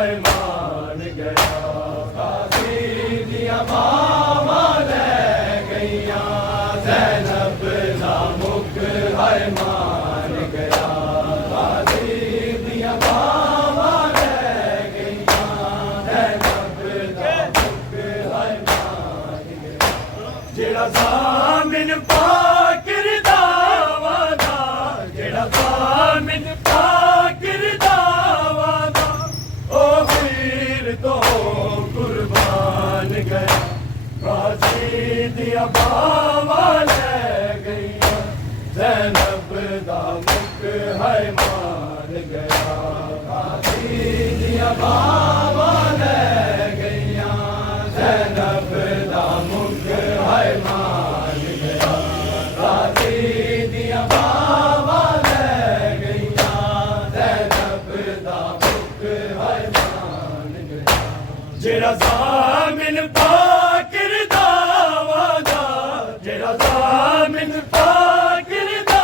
है मान गया गाजी दिया बावा ले गईया ज़ैनब दा मुख है मान गया गाजी दिया बावा ले गईया ज़ैनब दा मुख है मान गया जेड़ा ज़ामिन पाकिर दा वादा जेड़ा ज़ामिन पाकिर दा वादा ओ वीर तो कुर्बान गया गाजी दिया बावा ले गईया ज़ैनब दा मुख है मान गया गाजी दिया बावा ले गईया ज़ैनब दा मुख है मान गया गाजी दिया बावा ले गईया ज़ैनब दा मुख है मान गया जेड़ा ज़ामिन पाकिर दा वादा जेड़ा ज़ामिन पाकिर दा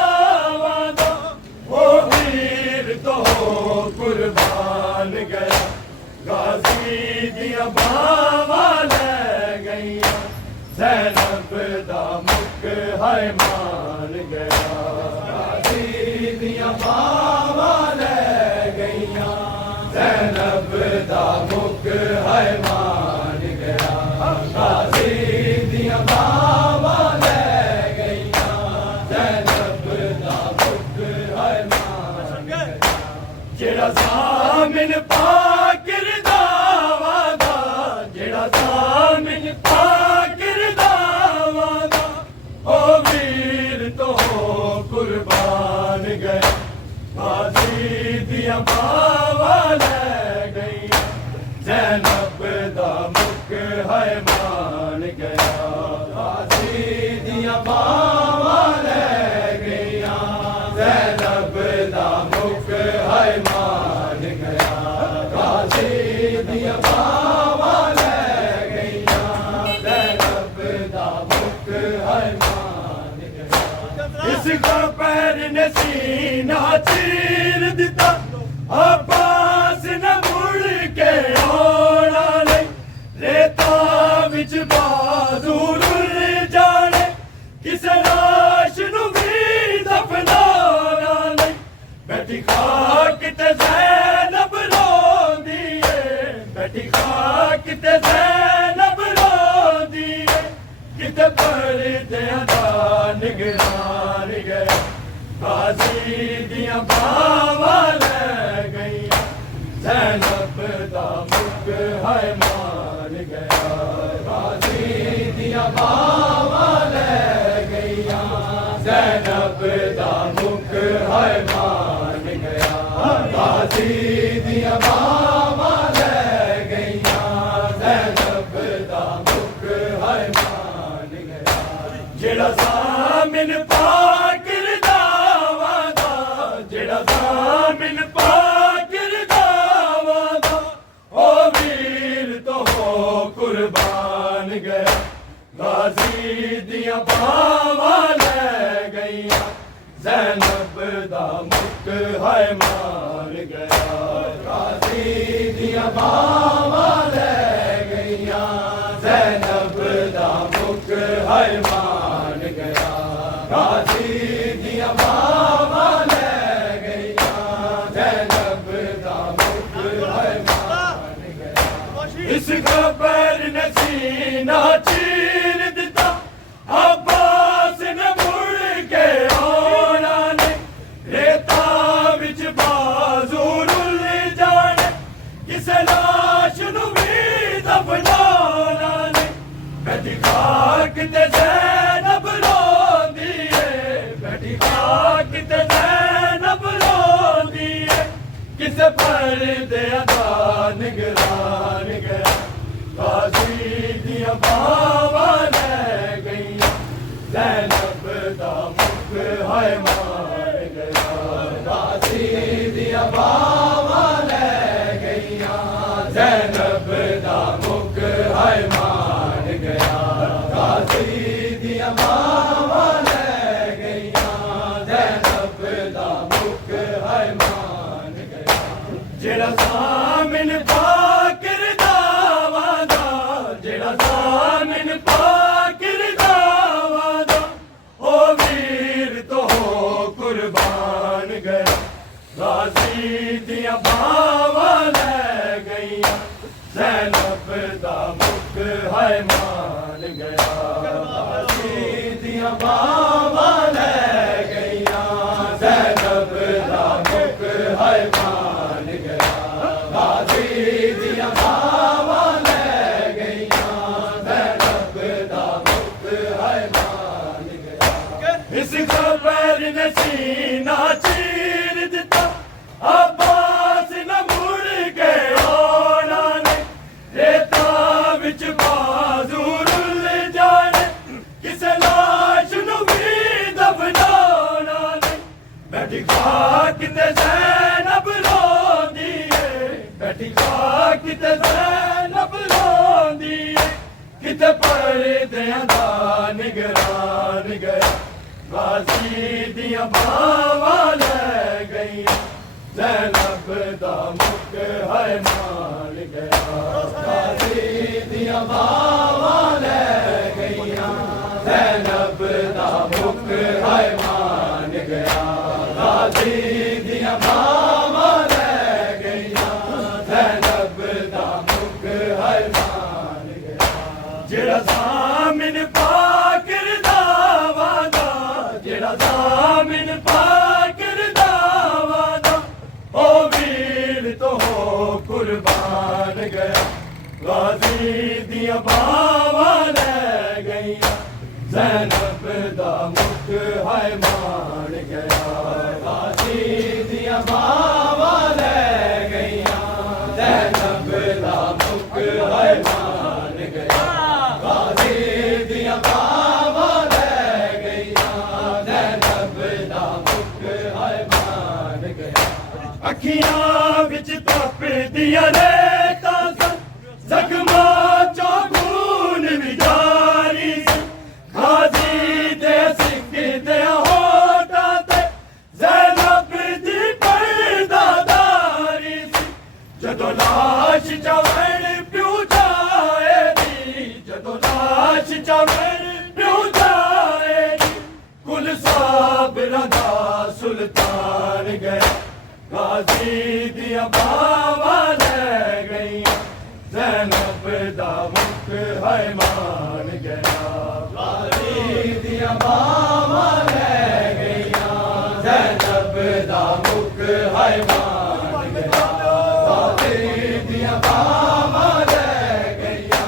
वादा ओ वीर तो कुर्बान गया गाजी दिया बावा ले गईया ज़ैनब दा मुख है मान गया गाजी दिया बावा ले गईया ज़ैनब दा मुख है मान गया गाजी दिया बावा ले गईया ज़ैनब दा मुख है मान गया जेड़ा ज़ामिन पाकिर दा वादा जेड़ा ज़ामिन पाकिर दा वादा ओ वीर तो कुर्बान गया गाजी दिया बावा ले गईया ज़ैनब दा मुख है मान गया गाजी दिया बावा ले गईया ज़ैनब दा मुख है मान गया गाजी दिया बावा ले गईया ज़ैनब दा मुख है मान गया इसका पैर ने सीना चीर दिता अब्बास ने मुड़ के आना नहीं रेता विच बाजू रुल जाने किसे लाश नू भी दफनाना नहीं बैठी खाक ते ज़ैनब रोंदी है बैठी खाक ते ज़ैनब रोंदी है किते पर्दियां दा निगरान गया गाजी दिया बावा ले गईया ज़ैनब दा मुख है मान गया गाजी दिया बावा ले गईया ज़ैनब दा मुख है मान गया गाजी दिया बावा ले गईया ज़ैनब दा मुख है मान गया जेड़ा ज़ामिन पाकिर दा वादा जेड़ा ज़ामिन पाकिर दा वादा ओ वीर तो कुर्बान गया गाजी दिया बावा ले गईया ज़ैनब दा मुख है मान गया गाजी दिया बावा ले गईया ज़ैनब दा मुख है मान गया गाजी दिया बावा ले गईया ज़ैनब दा मुख है मान गया इसका पैर ने सीना चीर दिता अब्बास ने मुड़ के आना नहीं रेता विच बाजू रुल जाने किसे लाश नू भी दफनाना नहीं बैठी खाक ते ज़ैनब रोंदी है बैठी खाक ते ज़ैनब रोंदी है किसे पर्दियां दा निगरान गया गाजी दिया बावा ले गईया ज़ैनब दा मुख है मान गया गाजी दिया बावा ले गईया ज़ैनब दा मुख है मान गया गाजी दिया बावा ले गईया ज़ैनब दा मुख है मान गया जेड़ा ज़ामिन है मान गया गाजी दिया बावा ले गईया ज़ैनब दा मुख है मान गया इस खबर ने सीना चीर दिता अब्बास न मुड़ के आना ने रेता विच बाजू रुल जाने किसे लाश नू भी दफनाना ने बैठी खाक ते ज़ैनब रोंदी है बैठी खाक ते ज़ैनब रोंदी है किते पर्दियां दा निगरान गया गाजी दिया बावा ले गईया ज़ैनब दा मुख है मान गया गाजी दिया बावा ले गईया ज़ैनब दा मुख है मान गया गाजी दिया बावा ले गईया ज़ैनब दा मुख है मान गया जेड़ा ज़ामिन पाकर दावा दा जेड़ा ज़ामिन पाकर दावा दा ओ वीर तो हो कुर्बान गया गाजी दिया बावा ले गईया ज़ैनब दा मुख है मान गया गाजी दिया बावा ले गईया ज़ैनब दा मुख है मान गया गाजी दिया बावा ले गईया ज़ैनब दा मुख है मान गया अखियां विच तप दिया रेता जख्मा चो खून भी जारी गाजी दे सिख दे होठा ते ज़ैनब दी पर्दादारी जदों लाश चवण प्यू जाए दी जदों लाश चवण प्यू जाए दी कुल साबिरा दा सुल्तान गया गाजी दिया बावा ले गईया ज़ैनब दा मुख है मान गया गाजी दिया बावा ले गईया ज़ैनब दा मुख है मान गया गाजी दिया बावा ले गईया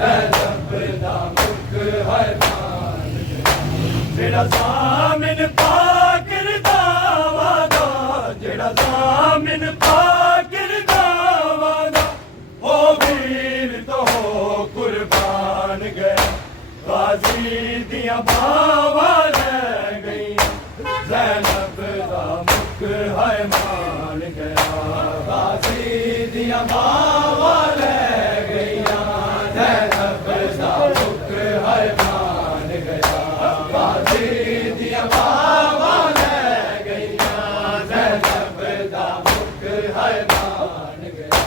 ज़ैनब दा मुख है मान गया जेड़ा ज़ामिन पाकर दावा दा जेड़ा ज़ामिन पाकर दावा दा ओ वीर तो हो कुर्बान गया गाजी दिया बावा ले गईया ज़ैनब दा मुख है मान गया गाजी दिया बावा ले गईया ज़ैनब दा मुख है मान गया गाजी दिया बावा ले गईया ज़ैनब दा मुख है मान गया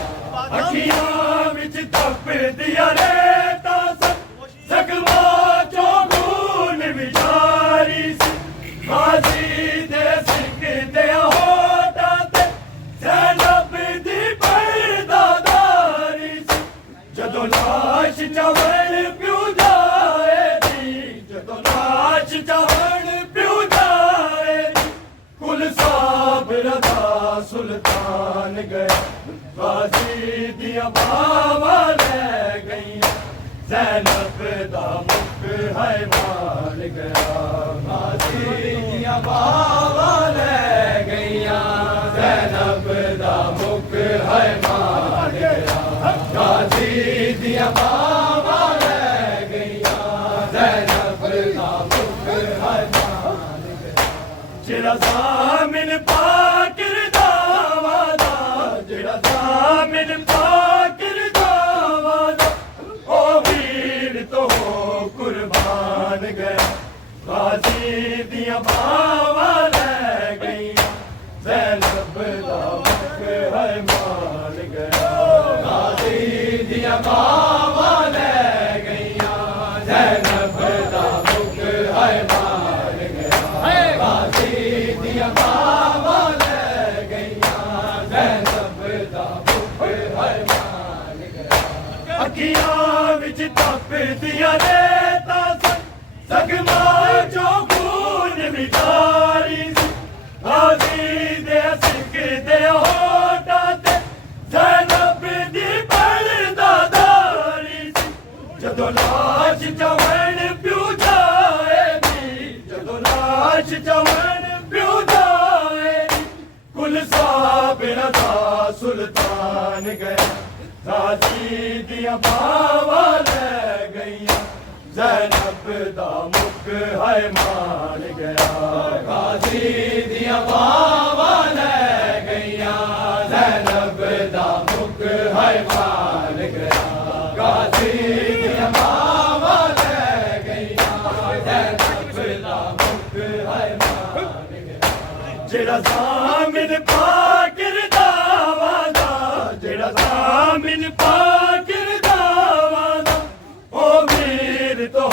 अखियां विच तप दिया रेता जख्मा चो खून भी जारी गाजी दे सिख दे होठा ते ज़ैनब दी पर्दादारी जदों लाश चवण प्यू जाए दी जदों लाश चवण प्यू जाए दी कुल साबिरा दा सुल्तान गया गाजी दिया बावा ले गईया ज़ैनब दा मुख है मान गया गाजी दिया बावा ले गईया ज़ैनब दा मुख है मान गया गाजी दिया बावा ले गईया ज़ैनब दा मुख है मान गया जेड़ा ज़ामिन पाकर दावा दा जेड़ा ज़ामिन पाकर दावा दा ओ वीर तो हो कुर्बान गया गाजी दिया बावा ले गईया ज़ैनब दा मुख है मान गया गाजी दिया बावा ले गईया ज़ैनब दा मुख है मान गया गाजी दिया बावा ले गईया ज़ैनब दा मुख है मान गया अखियां विच तप दिया रेता जख्मा चो खून भी जारी गाजी दे सिख दे गाजी दियां बावां ले गईयां ज़ैनब दा मुक है मान गया गाजी दियां बावां ले गईयां ज़ैनब दा मुक है मान गया गाजी दियां बावां ले गईयां ज़ैनब दा मुक है मान गया जेड़ा ज़ामिन पाकिर दावादा जेड़ा ज़ामिन पाकिर दावादा ओ वीर तो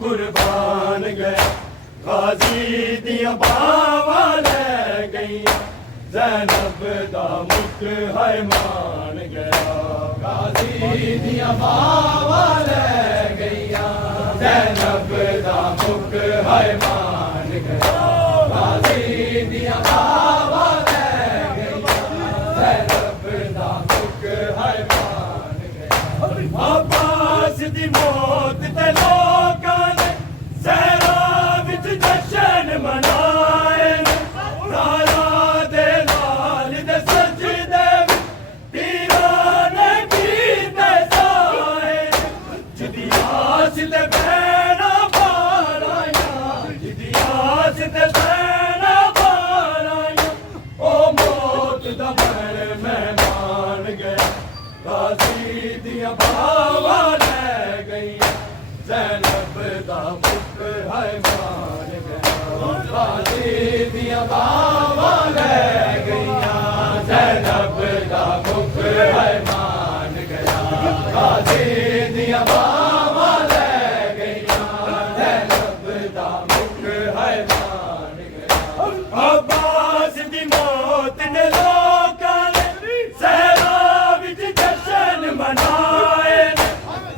कुर्बान गया गाजी दियां बावां ले गईयां ज़ैनब दा मुक है मान गया गाजी दियां बावां ले गईयां ज़ैनब दा मुक है मान गया गाजी दियां बावां ले गईयां ज़ैनब दा मुक है मान गया अब्बास दी मौत ते लोकां ने सहरा विच जशन मनाए ज़ारा दे लाल दे सजदे पीरां ने कीते साए जिदी आस ते भैणां बाराइयां जिदी आस ते भैणां बाराइयां ओ मौत दा बड़ मेहमान गया गाजी दियां बावां ले गईयां ज़ैनब दा मुक है मान गया गाजी दियां बावां ले गईयां ज़ैनब दा मुक है मान गया गाजी दियां बावां ले गईयां ज़ैनब दा मुक है मान गया अब्बास दी मौत ने लोकां ने सहरा विच जशन मनाए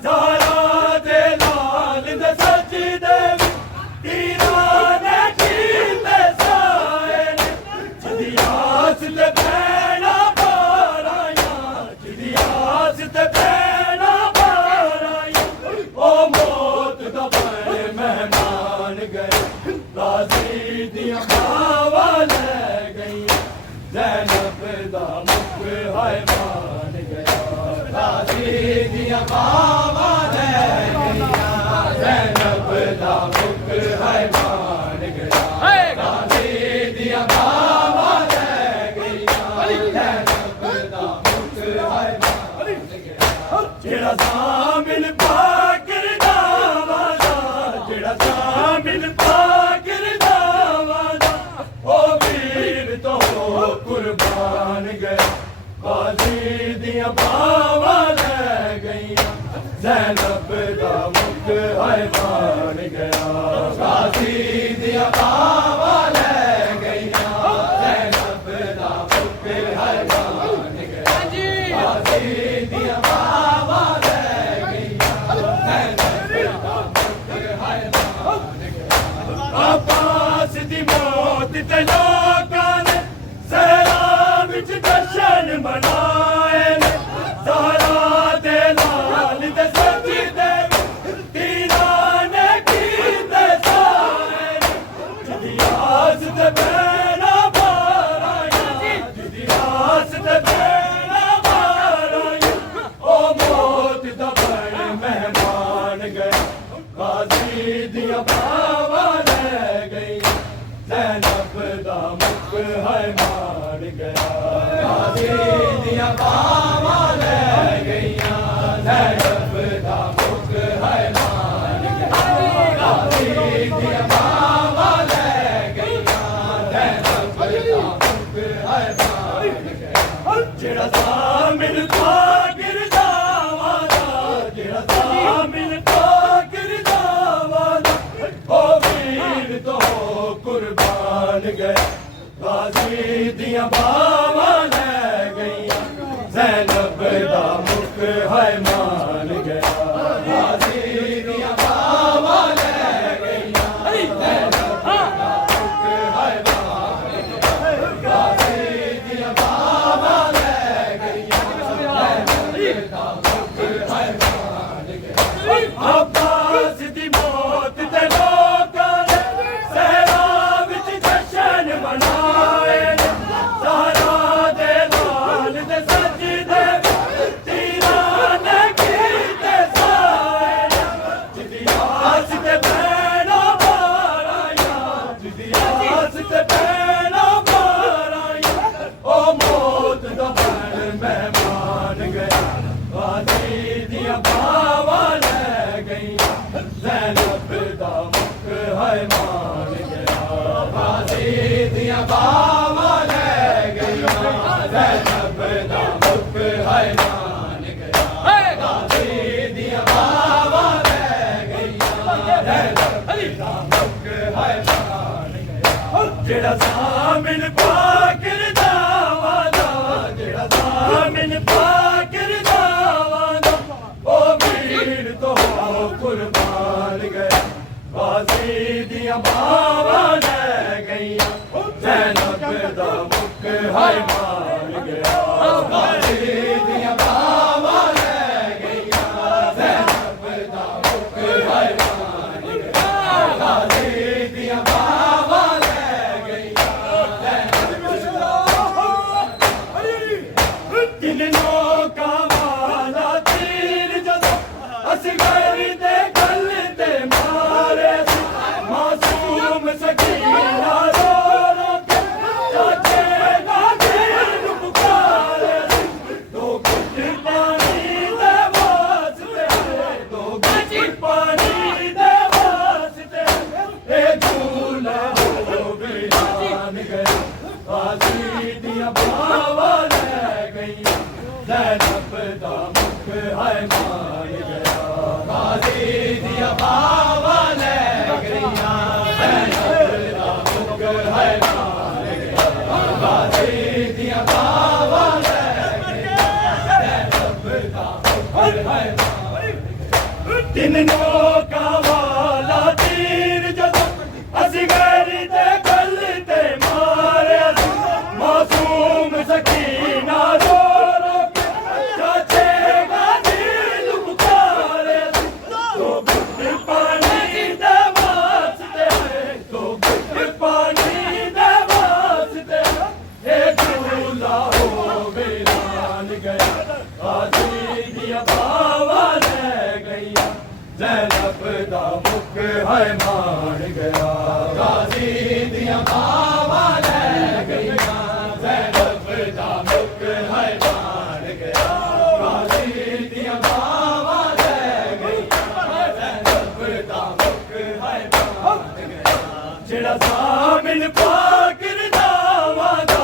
ज़ारा दे लाल दे सजदे पीरां ने कीते साए जिदी आस ते भैणां बाराइयां जिदी आस ते भैणां बाराइयां ओ मौत दा बड़ मेहमान गए गाजी दियां बावां ले गईयां ज़ैनब दा मुक है मान गया गाजी दियां बावां ले गईयां ज़ैनब दा मुक है मान गया गाजी दियां बावां ले गईयां ज़ैनब दा मुक है मान गया जेड़ा ज़ामिन पाकिर दावादा जेड़ा ज़ामिन पाकिर दावादा ओ वीर तो कुर्बान गया गाजी दियां बावां ले गईयां ज़ैनब दा मुक है मान गया गाजी दियां बावां ले गईयां ज़ैनब दा मुक है मान गया गाजी दियां बावां ले गईयां ज़ैनब दा मुक है मान गया अब्बास दी मौत ते लोकां ने सहरा विच जशन मनाए ज़ारा दे लाल दे सजदे पीरां ने कीते साए जिदी आस ते भैणां बाराइयां जिदी आस ते भैणां बाराइयां ओ मौत दा बड़ मेहमान गया गाजी दियां बावां ले गईयां ज़ैनब दा मुक है मान गया गाजी दियां बावां ले गईयां ज़ैनब दा मुक है मान गया गाजी दियां बावां ले गईयां ज़ैनब दा मुक है मान गया जेड़ा ज़ामिन पाकिर दावादा जेड़ा ज़ामिन पाकिर दावादा ओ वीर तो कुर्बान गया गाजी दियां बावां ले गईयां ज़ैनब दा मुक है मान गया गाजी दियां बावां ले गईयां ज़ैनब दा मुक है मान गया गाजी दियां बावां ले गईयां ज़ैनब दा मुक है मान गया अब्बास दी मौत ते लोकां ने सहरा विच जशन मनाए ज़ारा दे लाल दे सजदे पीरां बावा ले गईया ज़ैनब दा मुख है मान गया गाजी दिया बावा ले गईया ज़ैनब दा मुख है मान गया जेड़ा सामिल पाकिर दावादा जेड़ा सामिल पाकिर दावादा ओ वीर तो कुर्बान गया गाजी दिया बावा ले गईया ज़ैनब दा मुख है मान गया गाजी दिया बावा ले गईया ज़ैनब दा मुख है मान गया गाजी दिया बावा ले गईया किन लोका वाला तीर जदों असगर दे गल ते मारे मासूम सकीना रो रो के चाचे गाजी नूं पुकारे दो घुट पानी दे वास्ते दो घुट पानी दे वास्ते ए झूला हो वीरान गया गाजी दिया बावा ले गईया ज़ैनब दा मुख है मान गया गाजी दिया बावा ले गईया ज़ैनब दा मुख है मान गया गाजी दिया बावा ले गईया ज़ैनब दा मुख है मान गया तीन लोका वाला तीर जदों असगर दे गल ते मारे मासूम सकीना रो रो के चाचे गाजी नूं पुकारे दो घुट पानी दे वास्ते दो घुट पानी दे वास्ते ए झूला हो वीरान गया गाजी दिया बावा ले गईया ज़ैनब दा मुख है मान गया गाजी दिया बावा ले गईया ज़ैनब दा मुख है मान गया गाजी दिया बावा ले गईया ज़ैनब दा मुख है मान गया जेड़ा सामिल पाकिर दावादा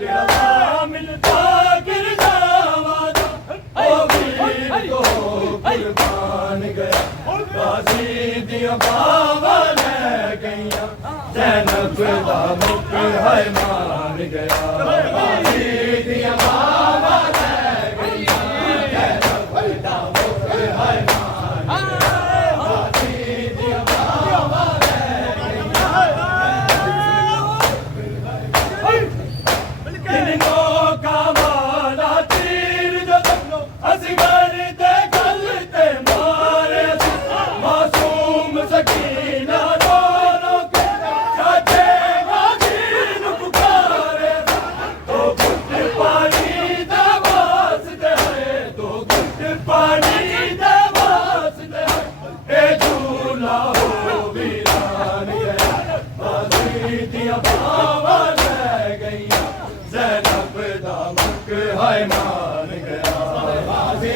जेड़ा सामिल पाकिर दावादा ओ वीर तो कुर्बान गया गाजी दिया बावा ले गईया ज़ैनब दा मुख है मान गया गाजी दिया बावा ले गईया ज़ैनब दा मुख है मान गया गाजी दिया बावा ले गईया किन लोका वाला तीर जदों असगर दे गल ते मारे मासूम सकीना रो रो के चाचे गाजी नूं पुकारे दो घुट पानी दे वास्ते दो घुट पानी दे वास्ते ए झूला हो वीरान गया गाजी दिया बावा ले गईया ज़ैनब दा मुख है मान गया गाजी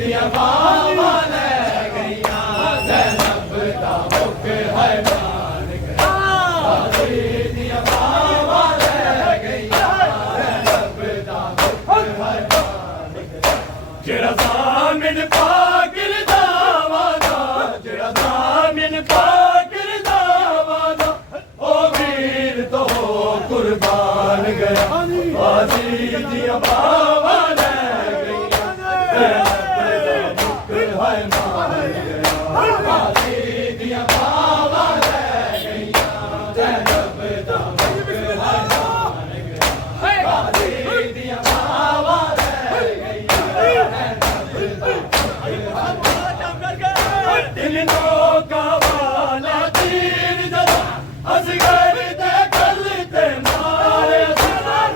दिया बावा ले गईया ज़ैनब दा मुख है मान गया गाजी दिया बावा ले गईया ज़ैनब दा मुख है मान गया जेड़ा सामिल पाकिर दावादा जेड़ा सामिल पाकिर दावादा ओ वीर तो कुर्बान गया गाजी दिया बावा ले गईया ज़ैनब दा मुख है मान गया गाजी दिया बावा ले गईया ज़ैनब दा मुख है मान गया गाजी दिया बावा ले गईया ज़ैनब दा मुख है दिल लोका वाला तीर जदों असगर दे गल ते मारे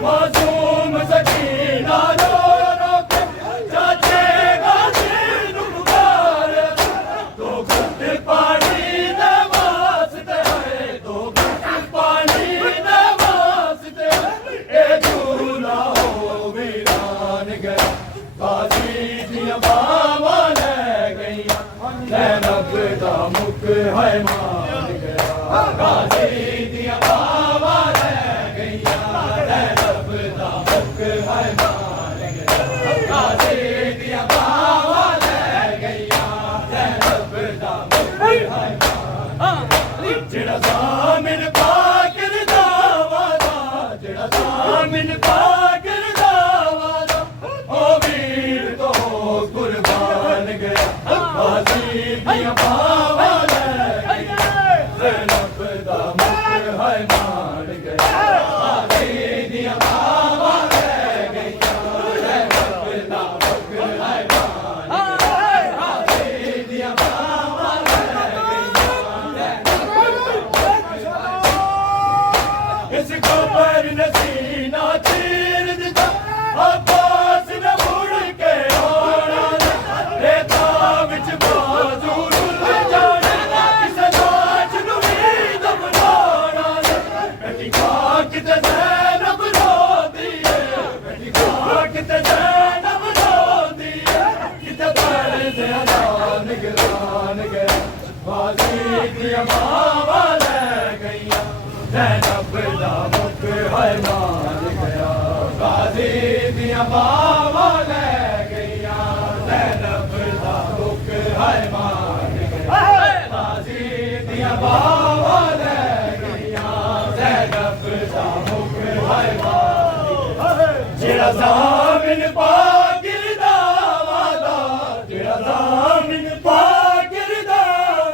मासूम सकीना रो रो के चाचे बिन पाकिर दावादा ओ वीर तो कुर्बान गया गाजी दिया बावा ले गया ज़ैनब दा मुख है मान गया गाजी दिया बावा ले गया ज़ैनब दा मुख है मान गया गाजी दिया बावा ले गया इस खबर नसीना चीर दिता अब्बास ने मुड़ के आना रेता विच बाजू रुल जाने किसे लाज नूं भी दबलाना बेटी खाक ते ज़ैनब रोंदी है बेटी खाक ते ज़ैनब रोंदी है किते पड़दे अलान गिरान गया गाजी दिया बावा ले गईया ज़ैनब दा मुख है मान गया गाजी दिया बावा ले गईया ज़ैनब दा मुख है मान गया गाजी दिया बावा ले गईया ज़ैनब दा मुख है मान गया जेड़ा ज़ामिन पाकिर दा वादा जेड़ा ज़ामिन पाकिर दा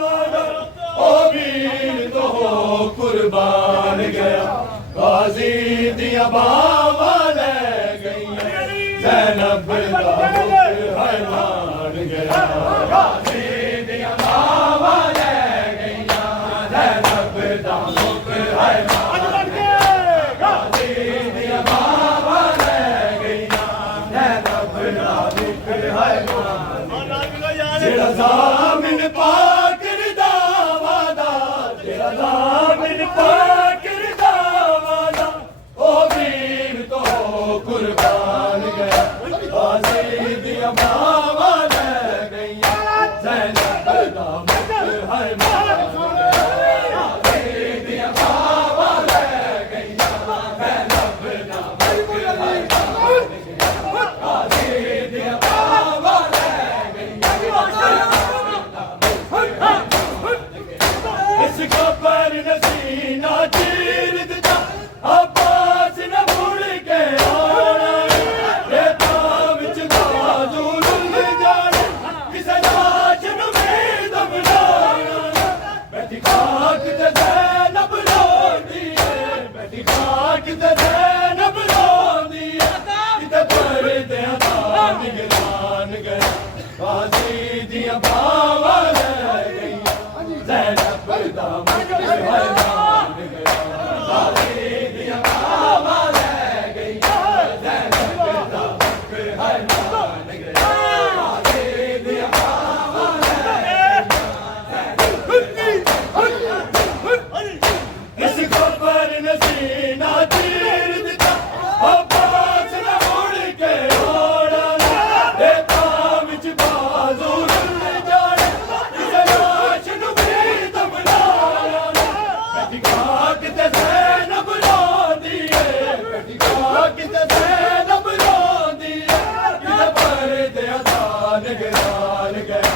वादा ओ वीर तो कुर्बान गया गाजी दिया बावा ले गईया ज़ैनब दा मुख है मान गया गाजी दिया बावा ले गईया ज़ैनब दा मुख है मान गया गाजी दिया बावा ले गईया ज़ैनब दा मुख है मान गया जेड़ा ज़ामिन पाकिर दा वादा जेड़ा ज़ामिन पाकिर दा वादा ओ वीर तो कुर्बान गया गाजी दिया बावा ले गईया ज़ैनब दा मुख है मान गया गाजी दिया बावा ले गईया ज़ैनब दा मुख है मान गया गाजी दिया बावा ले गईया इस खबर नसीना चीर दिता अब्बास ने मुड़ के आना रेता विच बाजू रुल जाने किसे लाज नूं भी दबलाना बेटी खाक ते ज़ैनब रोंदी है बेटी खाक ते ज़ैनब रोंदी है किते पड़दे अलान गिरान गया गाजी दिया बावा ले गईया ज़ैनब दा मुख है मान गया गाजी दिया बावा ले गईया ज़ैनब दा मुख है मान गया गाजी दिया बावा ले गईया इस खबर नसीना चीर दिता अब्बास ने मुड़ के आना रेता विच बाजू रुल जाने किसे लाज नूं भी दबलाना बेटी खाक ते ज़ैनब रोंदी है बेटी खाक ते ज़ैनब रोंदी है किते पड़दे अलान गिरान गया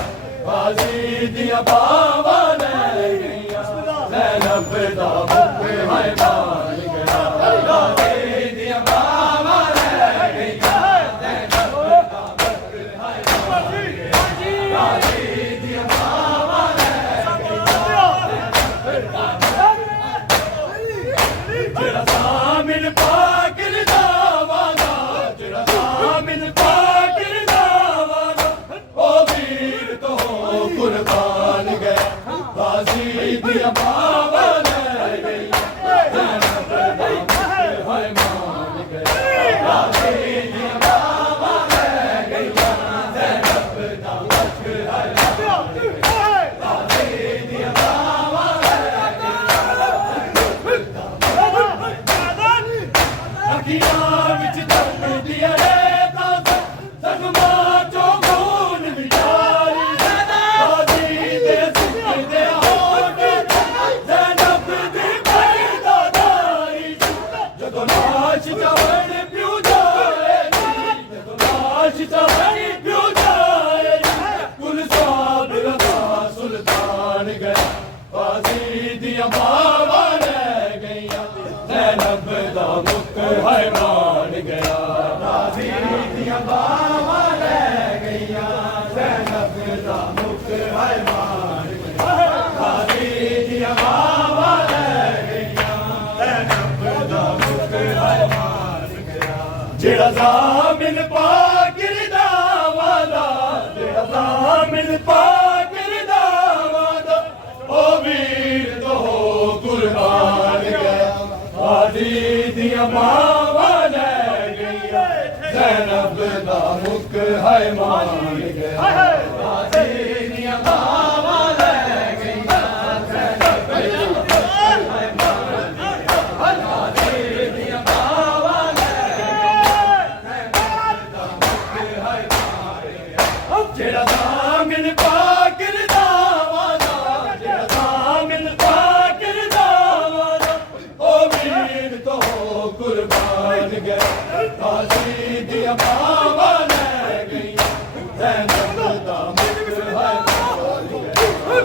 गाजी दिया बावा ले गईया ज़ैनब दा मुख है मान गया गाजी दिया बावा ले गईया ज़ैनब दा मुख है मान गया गाजी दिया बावा ले गईया जेड़ा ज़ामिन पाकिर दा वादा जेड़ा ज़ामिन पाकिर दा वादा ओ वीर तो कुर्बान गया गाजी दिया बावा ले गईया ज़ैनब दा मुख है मान गया गाजी दिया बावा ले गईया ज़ैनब दा मुख है मान गया गाजी दिया बावा ले गईया अखियां विच दर्द दिया रेता ज़ख्मां चों खून विचारी गाजी दे सिक्के होठ ज़ैनब दी पैदादारी जदों लाश चवण पियो जाएगी जदों लाश चवण पियो जाएगी कुल साब रज़ा सुल्तान गया गाजी दिया बावा ले गईया ज़ैनब दा मुख है मान ਦੀਆਂ ਬਾਵਾਂ ਲੈ ਗਈਆਂ ਜ਼ੈਨਬ ਦਾ ਮੁਖ ਹੈ ਮਾਰ ਗਿਆ ਗਾਜ਼ੀ ਦੀਆਂ ਬਾਵਾਂ ਲੈ ਗਈਆਂ ਜ਼ੈਨਬ ਦਾ ਮੁਖ ਹੈ ਮਾਰ ਗਿਆ ਜਿਹੜਾ ਜ਼ਾਮਿਨ ਪਾਕਿਰ ਦਾ ਵਾਦਾ ਜਿਹੜਾ ਜ਼ਾਮਿਨ ਪਾਕਿਰ ਦਾ ਵਾਦਾ ਉਹ ਵੀਰ ਤੋਂ ਕੁਰਬਾਨ ਗਿਆ ਗਾਜ਼ੀ ਦੀਆਂ ਬਾਵਾਂ ਲੈ ਗਈਆਂ ਜ਼ੈਨਬ ਦਾ ਮੁਖ ਹੈ ਮਾਰ ਗਿਆ ਗਾਜ਼ੀ ਦੀਆਂ ਬਾਵਾਂ ਲੈ ਗਈਆਂ ਜ਼ੈਨਬ ਦਾ ਮੁਖ ਹੈ ਮਾਰ ਗਿਆ ਗਾਜ਼ੀ ਦੀਆਂ ਬਾਵਾਂ ਲੈ ਗਈਆਂ ਜ਼ੈਨਬ ਦਾ ਮੁਖ ਹੈ ਮਾਰ ਗਿਆ ਜਿਹੜਾ ਜ਼ਾਮਿਨ ਪਾਕਿਰ ਦਾ ਵਾਦਾ ਜਿਹੜਾ ਜ਼ਾਮਿਨ ਪਾਕਿਰ ਦਾ ਵਾਦਾ ਉਹ ਵੀਰ ਤੋਂ ਕੁਰਬਾਨ ਗਿਆ ਗਾਜ਼ੀ ਦੀਆਂ ਬਾਵਾਂ ਲੈ ਗਈਆਂ ਜ਼ੈਨਬ ਦਾ ਮੁਖ ਹੈ ਮਾਰ ਗਿਆ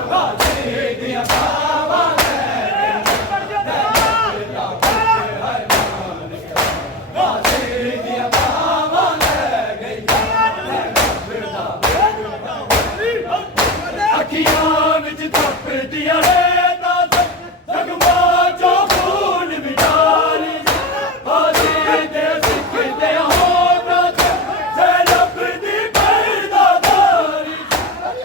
ਗਾਜ਼ੀ ਦੀਆਂ ਬਾਵਾਂ ਲੈ ਗਈਆਂ ਜ਼ੈਨਬ ਦਾ ਮੁਖ ਹੈ ਮਾਰ ਗਿਆ ਗਾਜ਼ੀ ਦੀਆਂ ਬਾਵਾਂ ਲੈ ਗਈਆਂ ਜ਼ੈਨਬ ਦਾ ਅੱਖੀਆਂ ਵਿੱਚ ਤਪਦੀਆਂ ਰੇਤਾਂ ਜ਼ਖਮਾਂ ਚੋਂ ਖੂਨ ਵਿਚਾਰ ਗਾਜ਼ੀ ਦੇ ਸਿੱਖਦੇ ਹੋਠਾਂ ਤੇ ਜ਼ੈਨਬ ਦੀ ਪਰਦਾਦਾਰੀ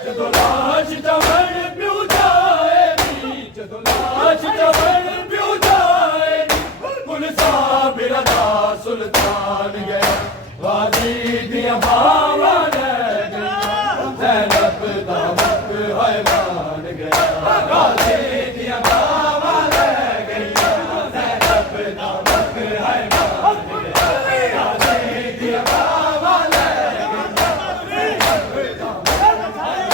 ਜਦੋਂ ਲਾਸ਼ ਜਵਣ ਪਿਉ ਜਾਏਗੀ ਜਦੋਂ ਲਾਸ਼ ਜਵਣ ਪਿਉ ਜਾਏਗੀ ਕੁਲ ਸਾਬਿਰਾਂ ਦਾ ਸੁਲਤਾਨ ਗਿਆ ਗਾਜ਼ੀ ਦੀਆਂ ਬਾਵਾਂ ਲੈ ਗਈਆਂ ਜ਼ੈਨਬ ਦਾ ਮੁਖ ਹੈ ਮਾਰ ਗਿਆ ਗਾਜ਼ੀ ਦੀਆਂ ਬਾਵਾਂ ਲੈ ਗਈਆਂ ਜ਼ੈਨਬ ਦਾ ਮੁਖ ਹੈ ਮਾਰ ਗਿਆ ਗਾਜ਼ੀ ਦੀਆਂ ਬਾਵਾਂ ਲੈ ਗਈਆਂ ਜ਼ੈਨਬ ਦਾ ਮੁਖ ਹੈ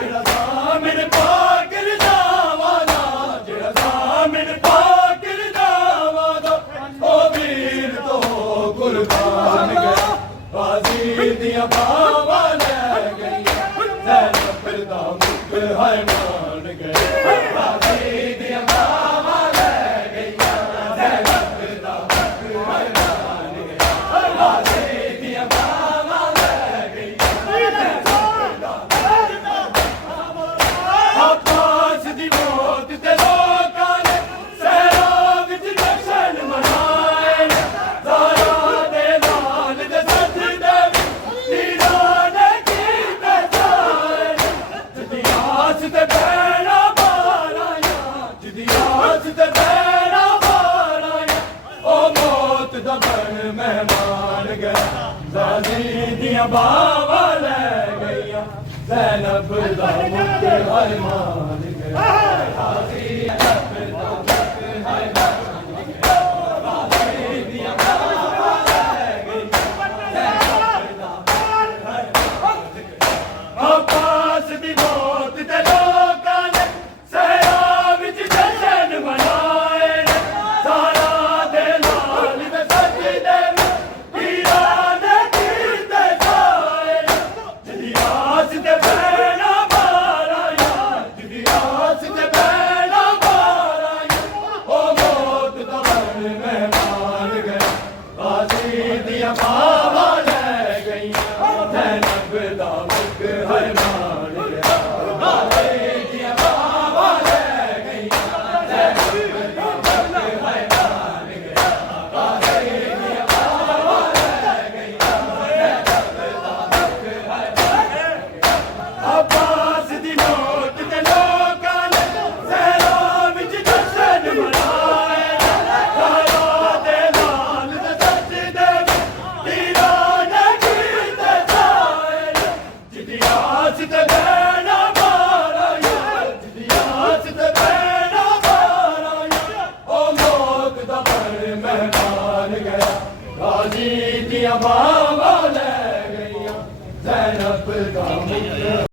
ਜਿਹੜਾ ਜ਼ਾਮਿਨ ਪਾਕਿਰ ਦਾ ਵਾਦਾ ਜਿਹੜਾ ਜ਼ਾਮਿਨ ਪਾਕਿਰ ਦਾ ਵਾਦਾ ਉਹ ਵੀਰ ਤੋਂ ਕੁਰਬਾਨ ਗਿਆ ਗਾਜ਼ੀ ਦੀਆਂ ਬਾਵਾਂ ਲੈ ਗਈਆਂ ਜ਼ੈਨਬ ਦਾ ਮੁਖ ਹੈ ਮਾਰ ਗਿਆ ਗਾਜ਼ੀ ਦੀਆਂ ਬਾਵਾਂ ਲੈ ਗਈਆਂ ਜ਼ੈਨਬ ਦਾ ਮੁਖ ਹੈ ਮਾਰ ਗਿਆ ਗਾਜ਼ੀ ਦੀਆਂ ਬਾਵਾਂ ਲੈ ਗਈਆਂ ਜ਼ੈਨਬ ਦਾ ਅब्बास ਦੀ ਮੌਤ ਤੇ ਲੋਕਾਂ ਨੇ ਸਹਿਰਾ ਵਿੱਚ ਜਸ਼ਨ ਮਨਾਏ ਜ਼ਾਰਾ ਦੇ ਲਾਲ ਦੇ ਸਜਦੇ ਤੀਰਾਂ ਨੇ ਕੀਤੇ ਜਾਏ ਜਿੱਦੀ ਆਸ ਤੇ ਬੈਣਾ ਮਾਰਾਇਆ ਜਿੱਦੀ ਆਸ ਤੇ ਬੈਣਾ ਮਾਰਾਇਆ ਉਹ ਮੌਤ ਦਾ ਬਣ ਮਹਿਮਾਨ ਗਿਆ ਗਾਜ਼ੀ ਦੀਆਂ ਬਾਵਾਂ ਲੈ ਗਈਆਂ ਜ਼ੈਨਬ ਦਾ ਮੁਖ ਹੈ ਮਾਰ ਗਿਆ ਗਾਜ਼ੀ ਜ਼ੈਨਬ ਦਾ ਮੁਖ ਹੈ ਮਾਰ ਗਿਆ ਗਾਜ਼ੀ ਦੀਆਂ ਬਾਵਾਂ ਲੈ ਗਈਆਂ ਜ਼ੈਨਬ ਦਾ ਮੁਖ ਹੈ ਮਾਰ ਗਿਆ ਅब्बास ਦੀ ਮੌਤ ਤੇ ਲੋਕਾਂ ਨੇ ਸਹਿਰਾ ਵਿੱਚ ਜਸ਼ਨ ਮਨਾਏ ਜ਼ਾਰਾ ਦੇ ਲਾਲ ਦੇ ਸਜਦੇ ਤੀਰਾਂ ਨੇ ਕੀਤੇ ਜਾਏ ਜਿੱਦੀ ਆਸ ਤੇ ਬੈਣਾ ਮਾਰਾਇਆ ਜਿੱਦੀ ਆਸ ਤੇ ਬੈਣਾ ਮਾਰਾਇਆ ਉਹ ਮੌਤ ਦਾ ਬਣ ਮਹਿਮਾਨ ਗਿਆ ਗਾਜ਼ੀ ਦੀਆਂ ਬਾਵਾਂ ਲੈ ਗਈਆਂ ਜ਼ੈਨਬ ਦਾ ਮੁਖ ਹੈ ਮਾਰ ਗਿਆ ਗਾਜ਼ੀ ਦੀਆਂ ਬਾਵਾਂ ਲੈ ਗਈਆਂ ਜ਼ੈਨਬ ਦਾ ਮੁਖ ਹੈ ਮਾਰ ਗਿਆ ਗਾਜ਼ੀ ਦੀਆਂ ਬਾਵਾਂ ਲੈ ਗਈਆਂ ਜ਼ੈਨਬ ਦਾ ਮੁਖ ਹੈ ਮਾਰ ਗਿਆ ਅब्बास ਦੀ ਮੌਤ ਤੇ ਲੋਕਾਂ ਨੇ ਸਹਿਰਾ ਵਿੱਚ ਜਸ਼ਨ ਮਨਾਏ ਜ਼ਾਰਾ ਦੇ ਲਾਲ ਦੇ ਸਜਦੇ ਤੀਰਾਂ ਨੇ ਕੀਤੇ ਜਾਏ ਜਿੱਦੀ ਆਸ ਤੇ ਬੈਣਾ ਮਾਰਾਇਆ ਜਿੱਦੀ ਆਸ ਤੇ ਬੈਣਾ ਮਾਰਾਇਆ ਉਹ ਮੌਤ ਦਾ ਬਣ ਮਹਿਮਾਨ ਗਿਆ ਗਾਜ਼ੀ ਦੀਆਂ ਬਾਵਾਂ ਲੈ ਗਈਆਂ ਜ਼ੈਨਬ ਦਾ ਮੁਖ